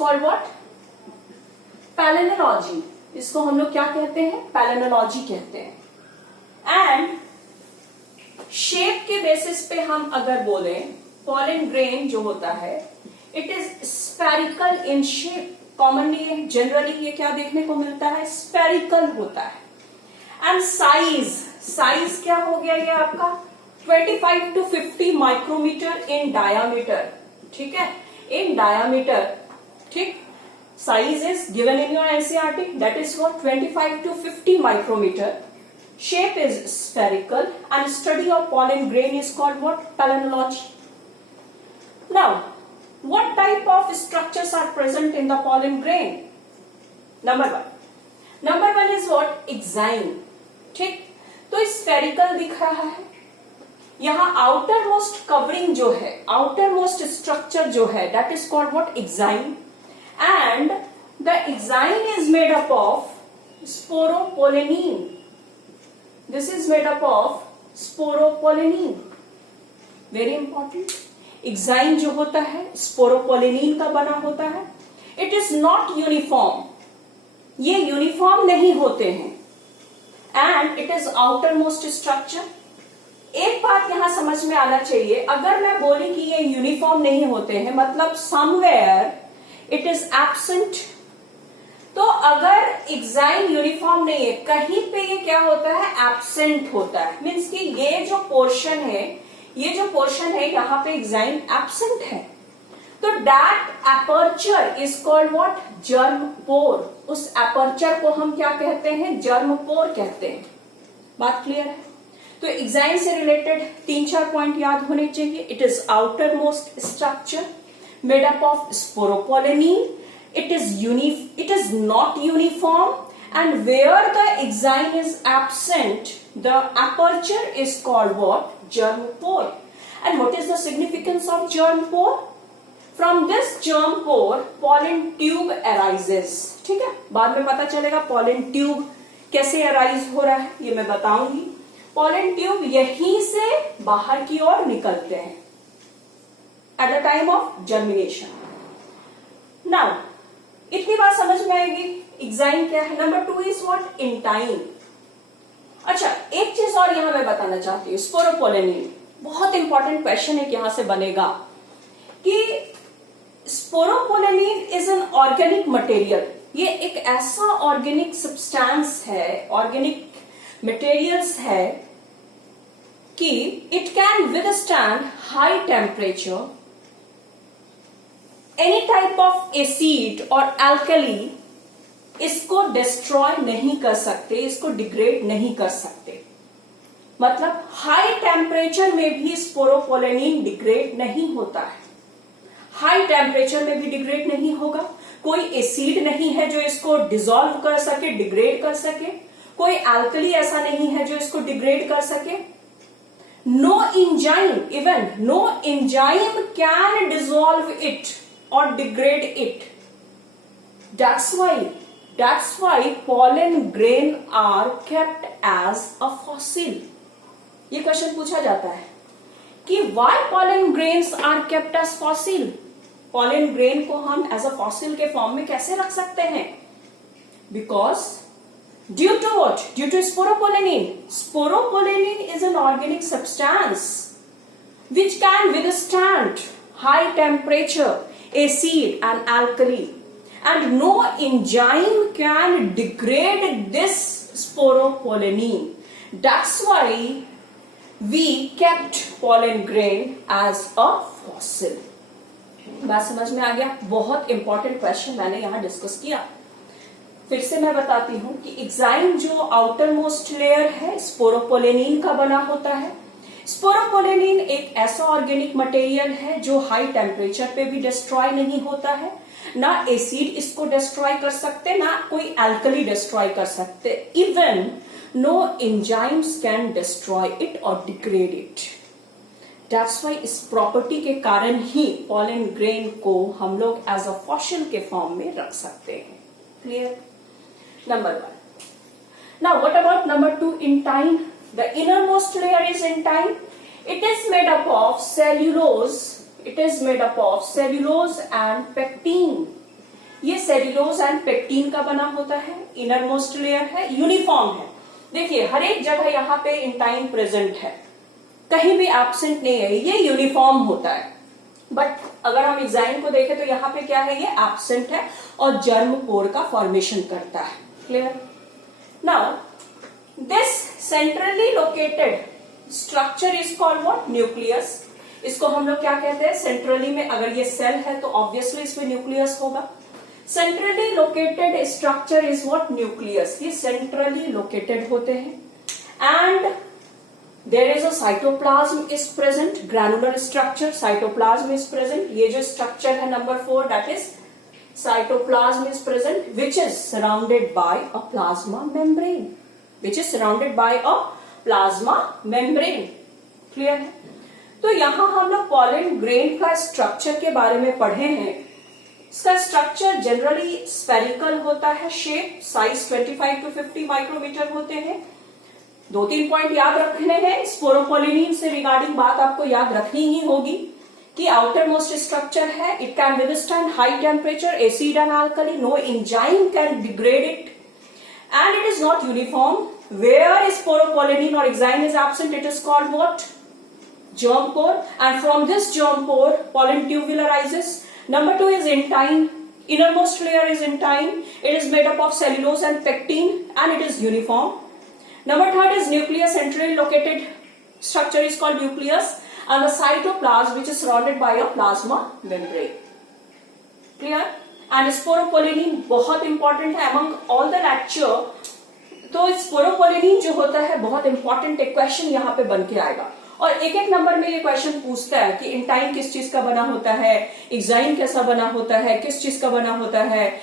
For what? Palynology. इसको हम लोग क्या कहते हैं? पैलिनोलॉजी कहते हैं। एंड शेप के बेसिस पे हम अगर बोले, पॉलन ग्रेन जो होता है it is spherical in shape. Commonly generally ये क्या देखने को मिलता है? स्फेरिकल होता है। एंड साइज क्या हो गया ये आपका? 25 to 50 माइक्रोमीटर इन डायामीटर। ठीक है, इन डायामीटर। ठीक, size is given in your NCERT, that is for 25 to 50 micrometer. Shape is spherical and study of pollen grain is called what? Palynology. Now, what type of structures are present in the pollen grain? Number one is what? Exine. ठीक, तो spherical दिख रहा है। यहाँ outer most covering जो है, outer most structure जो है, that is called what? Exine. And the exine is made up of sporopollenin. This is made up of sporopollenin. Very important. Exine जो होता है sporopollenin का बना होता है। It is not uniform. ये यूनिफॉर्म नहीं होते हैं। And it is outermost structure. एक बात यहां समझ में आना चाहिए, अगर मैं बोली कि ये यूनिफॉर्म नहीं होते हैं, मतलब somewhere इट इज एब्सेंट। तो अगर एक्साइन यूनिफॉर्म नहीं है, कहीं पे ये क्या होता है? एब्सेंट होता है। मीन्स कि ये जो पोर्शन है यहाँ पे एक्साइन एब्सेंट है। तो that aperture is called what? Germ pore. उस एपर्चर को हम क्या कहते हैं? जर्म पोर कहते हैं। बात क्लियर है? तो एक्साइन से रिलेटेड 3-4 पॉइंट याद होने चाहिए। It is outer most structure made up of sporopollenin. It is not uniform, and where the exine is absent, the aperture is called what? Germ pore. And what is the significance of germ pore? From this germ pore, pollen tube arises. ठीक है, बाद में पता चलेगा pollen tube कैसे arise हो रहा है, ये मैं बताऊंगी। pollen tube यहीं से बाहर की ओर निकलते हैं at the time of germination. Now, इतनी बात समझ में आएगी एक्साइन क्या है। Number 2 is what? intine. अच्छा, एक चीज और यहां मैं बताना चाहती हूँ, स्पोरोपोलेनिन। बहुत इंपॉर्टेंट क्वेश्चन है यहां से बनेगा कि sporopollenin is an organic material. ये एक ऐसा ऑर्गेनिक सब्सटेंस है, ऑर्गेनिक मटेरियल्स है कि it can withstand high temperature, any type of acid और अल्कली इसको डिस्ट्रॉय नहीं कर सकते, इसको डिग्रेड नहीं कर सकते। मतलब हाई टेम्परेचर में भी स्पोरोपोलेनिन डिग्रेड नहीं होता है। हाई टेम्परेचर में भी डिग्रेड नहीं होगा। कोई एसिड नहीं है जो इसको डिसॉल्व कर सके, डिग्रेड कर सके। कोई अल्कली ऐसा नहीं है जो इसको डिग्रेड कर सके। No enzyme, even no enzyme can dissolve it or degrade it. That's why pollen grain are kept as a fossil. ये क्वेश्चन पूछा जाता है कि why pollen grains are kept as fossil? pollen grain को हम as a fossil के form में कैसे रख सकते हैं? Because due to what? Due to sporopollenin. Sporopollenin is an organic substance which can withstand high temperature, acid and alkali, and no enzyme can degrade this sporopollenin. That's why we kept pollen grain as a fossil. बात समझ में आ गया? बहुत important question मैंने यहां discuss किया। फिर से मैं बताती हूं कि एक्साइन जो आउटर मोस्ट लेयर है स्पोरोपोलेनिन का बना होता है। स्पोरोपोलेनिन एक ऐसा ऑर्गेनिक मटेरियल है जो हाई टेम्परेचर पे भी डिस्ट्रॉय नहीं होता है। ना एसिड इसको डिस्ट्रॉय कर सकते, ना कोई अल्कली डिस्ट्रॉय कर सकते। Even know enzymes can destroy it और डिग्रेड इट। दैट्स वाई इस प्रॉपर्टी के कारण ही पॉलन ग्रेन को हम लोग एज अ फॉसिल के फॉर्म में रख सकते हैं। Clear? Number 1. Now what about number 2? Intine. The innermost layer is intine. It is made up of cellulose. It is made up of cellulose and pectin. Cellulose and pectin का बना होता है, inner most layer है, uniform है। देखिए हर एक जगह यहाँ पे इंटाइन प्रेजेंट है, कहीं भी एब्सेंट नहीं है, ये यूनिफॉर्म होता है। बट अगर हम एग्जाइन को देखें तो यहाँ पे क्या है, ये एब्सेंट है और जर्म पोर का फॉर्मेशन करता है। Clear? Now this centrally located structure is called what? Nucleus. इसको हम लोग क्या कहते हैं? सेंट्रली में अगर ये सेल है तो ऑब्वियसली इसमें न्यूक्लियस होगा। Centrally located structure is what? Nucleus. ये सेंट्रली लोकेटेड होते हैं and there is a cytoplasm is present, granular structure, cytoplasm is present. ये जो स्ट्रक्चर है number 4 that is cytoplasm is present which is surrounded by a plasma membrane, which is surrounded by a plasma membrane. Clear है? तो यहां हम लोग pollen grain का structure के बारे में पढ़े हैं। इसका स्ट्रक्चर जनरली स्फेरिकल होता है, शेप, साइज 25 to 50 माइक्रोमीटर होते हैं। 2-3 पॉइंट याद रखने हैं। स्पोरोपोलिनिन से रिगार्डिंग बात आपको याद रखनी ही होगी कि आउटर मोस्ट स्ट्रक्चर है, it can withstand high temperature, acid and alkali, no enzyme can degrade it and it is not uniform. Where sporopollenin or enzyme is absent, it is called what? Germ pore. And from this germ pore, pollen tubule arises. Number 2 is intine. Innermost layer is intine. It is made up of cellulose and pectin and it is uniform. Number 3 is nucleus. Centrally located structure is called nucleus. And the cytoplasm which is surrounded by a plasma membrane. Clear? And sporopollenin बहुत important है among all the lecture. तो sporopollenin जो होता है बहुत important एक question यहाँ पे बन के आएगा और एक एक नंबर में ये क्वेश्चन पूछता है कि इंटाइन किस चीज का बना होता है, एग्जाइन कैसा बना होता है, किस चीज का बना होता है,